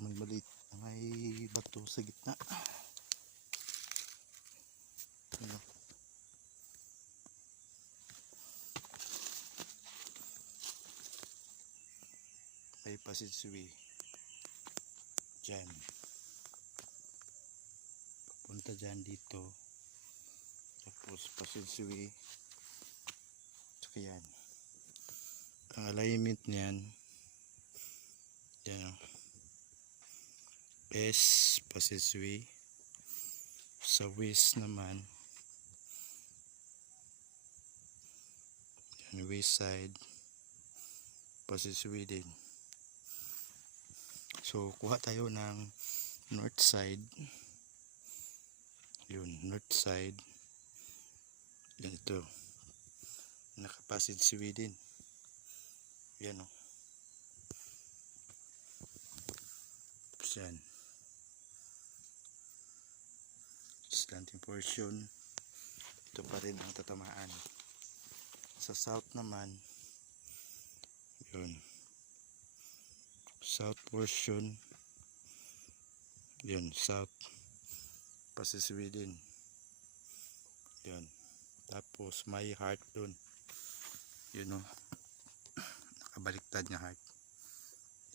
may maliit, may bato sa gitna. Ano? May pasitsui dyan, papunta dyan dito, tapos pasitsui, tsaka yan ang alignment niyan. Yan o, S pasitsui, sa west naman yan, west side pasitsui din. So kuha tayo ng north side, yun, north side, yan, ito nakapasitsui din, yan o, yan slanting portion, ito pa rin ang tatamaan. Sa south naman, yun, south portion, yun, south pasitsui din, yun, tapos may heart dun, yun o, nakabaliktad niya heart,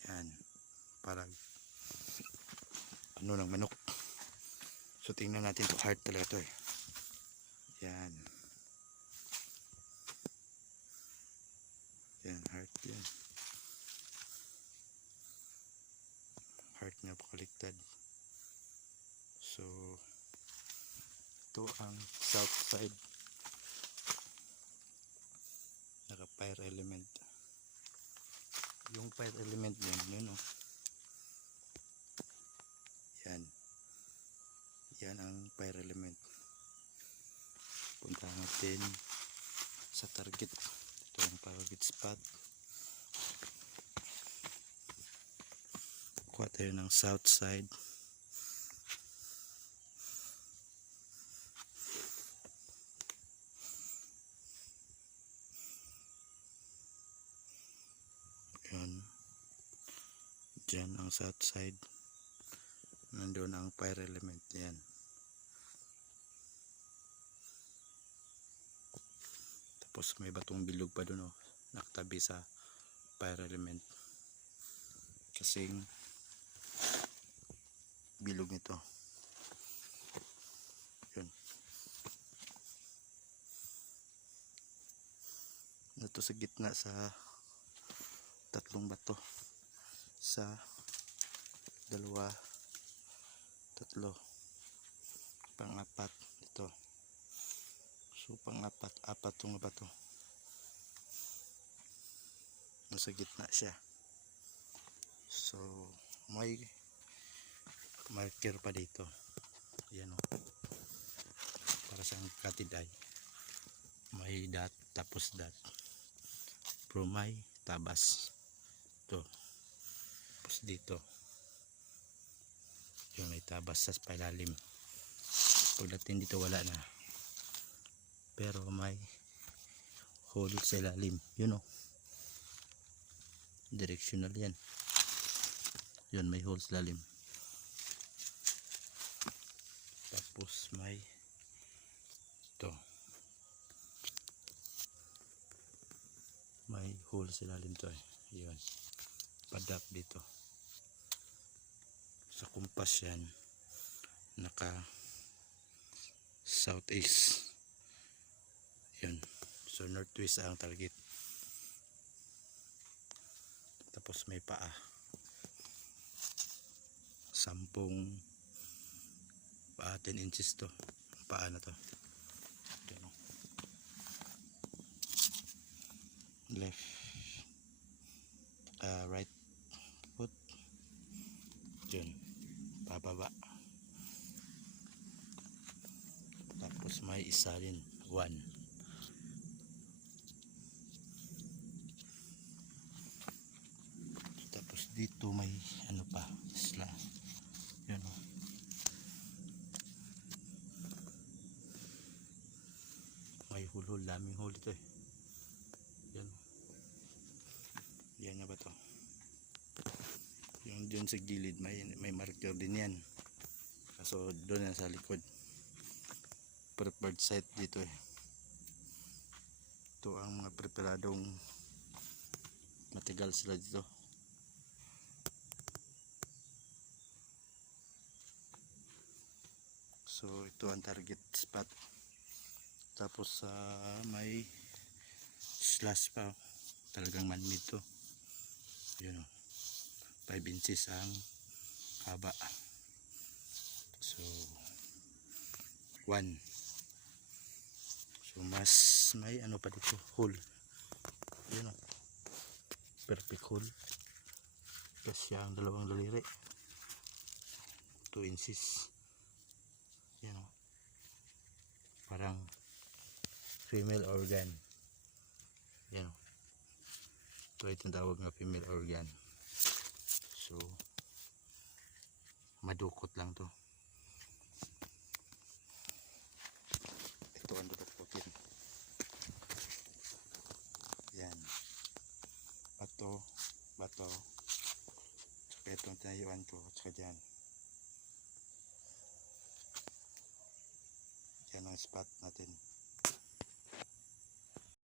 yan, parang ano ng manok. So tingnan natin to, heart talaga to eh, yan, yan, heart yan, heart niya pakaliktad. So ito ang south side, naka fire element, yung fire element yun o, yan, yan ang fire element. Punta natin sa target, ito ang target spot, kuha tayo ng south side, yan, dyan ang south side, nandun ang fire element, yan. Tapos may batong bilog pa dun o, nakatabi sa fire element, kasing bilog nito, yun. Ito sa gitna sa tatlong bato, sa dalawa, tatlo, pang-apat ito. So pang-apat, apat tong bato, nasa gitna siya. So may marker pa dito, yan o, para sa cutted eye, may dot, tapos dot, bromide, tabas, ito, tapos dito yung may tabas sa pailalim. Pagdating dito wala na, pero may hole sa ilalim, yun o, directional yan, yun, may hole sa ilalim. Tapos may ito, may hole sa ilalim to eh, yun, padak dito. Sa kumpas yan, naka southeast, yun, so northwest ang target. Tapos may paa, 10 paa, 10 inches to, paa na to, yun, left, right foot, yun, pababa. Tapos may isa din, 1. Tapos dito may ano pa, isla, yun o, may hulhul, daming hole ito eh, yan, yan na ba to, yung dun sa gilid may marker din yan. So doon yan sa likod. Prepared site dito eh. Ito ang mga preparadong matagal sila dito. So ito ang target spot. Tapos may slash pa. Talagang man-made to. Yun o. 5 inches ang haba. So 1. So mas may ano pa dito, hole. Yun o. Perfect hole. Kasi ang dalawang daliri. 2 inches. Yan o. Parang female organ. Yan o. Ito ay tinatawag na female organ. So madukot lang to. Ito ang dudukutin. Yan. Bato. Tsaka itong tinayuan ko. Tsaka dyan. Yan ang spot natin.